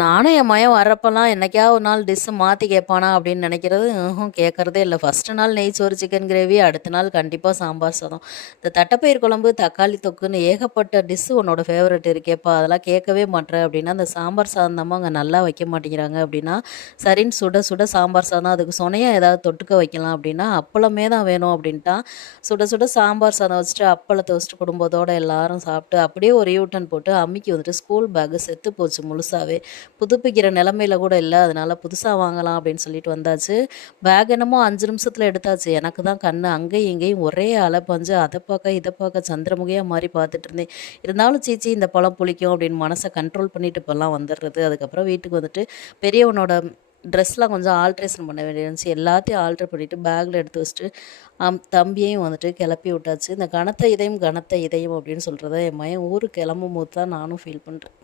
நானும் என் மகன் வர்றப்பலாம் என்னைக்காவது ஒரு நாள் டிஷ்ஷு மாற்றி கேட்பானா அப்படின்னு நினைக்கிறது கேட்குறதே இல்லை. ஃபஸ்ட்டு நாள் நெய் சோறு சிக்கன் கிரேவி, அடுத்த நாள் கண்டிப்பாக சாம்பார் சாதம். இந்த தட்டைப்பயிர் குழம்பு, தக்காளி தொக்குன்னு ஏகப்பட்ட டிஷ்ஷு உன்னோட ஃபேவரெட் இருக்கேப்பா, அதெல்லாம் கேட்கவே மாட்ற அப்படின்னா, அந்த சாம்பார் சாதம் தாம்மா அங்கே நல்லா வைக்க மாட்டேங்கிறாங்க அப்படின்னா, சரின்னு சுட சுட சாம்பார் சாதம், அதுக்கு சொனையா ஏதாவது தொட்டுக்க வைக்கலாம் அப்படின்னா, அப்பளமே தான் வேணும் அப்படின்ட்டான். சுட சுட சாம்பார் சாதம் வச்சுட்டு, அப்பளத்தை வச்சுட்டு குடும்பத்தோட எல்லாரும் சாப்பிட்டு, அப்படியே ஒரு யூட்டன் போட்டு அம்மிக்கு வந்துட்டு ஸ்கூல் பேக்கு செத்து போச்சு முழுசாவே. புதுப்பிக்கிற நிலமையில கூட இல்ல. அதனால புதுசா வாங்கலாம் அப்படின்னு சொல்லிட்டு வந்தாச்சு. பேக் என்னமோ 5 நிமிஷத்துல எடுத்தாச்சு. எனக்கு தான் கண்ணு அங்கேயும் இங்கேயும் ஒரே அலைப்பாஞ்சு. அத பார்க்க, இத பார்க்க சந்திரமுகியா மாரி பார்த்துட்டு இருந்தேன். இருந்தாலும் சீச்சி இந்த பழம் புளிக்கும் அப்படின்னு மனச கண்ட்ரோல் பண்ணிட்டு இப்போலாம் வந்துடுறது. அதுக்கப்புறம் வீட்டுக்கு வந்துட்டு பெரியவனோட ட்ரெஸ்லாம் கொஞ்சம் ஆல்ட்ரேஷன் பண்ண வேண்டியது இருந்துச்சு. எல்லாத்தையும் ஆல்ட்ரு பண்ணிவிட்டு பேக்கில் எடுத்து வச்சுட்டு தம்பியையும் வந்துட்டு கிளப்பி விட்டாச்சு. இந்த கனத்த இதயம் கனத்த இதயம் அப்படின்னு சொல்கிறத என் மகன் ஊருக்கு கிளம்பும்போது தான் நானும் ஃபீல் பண்ணுறேன்.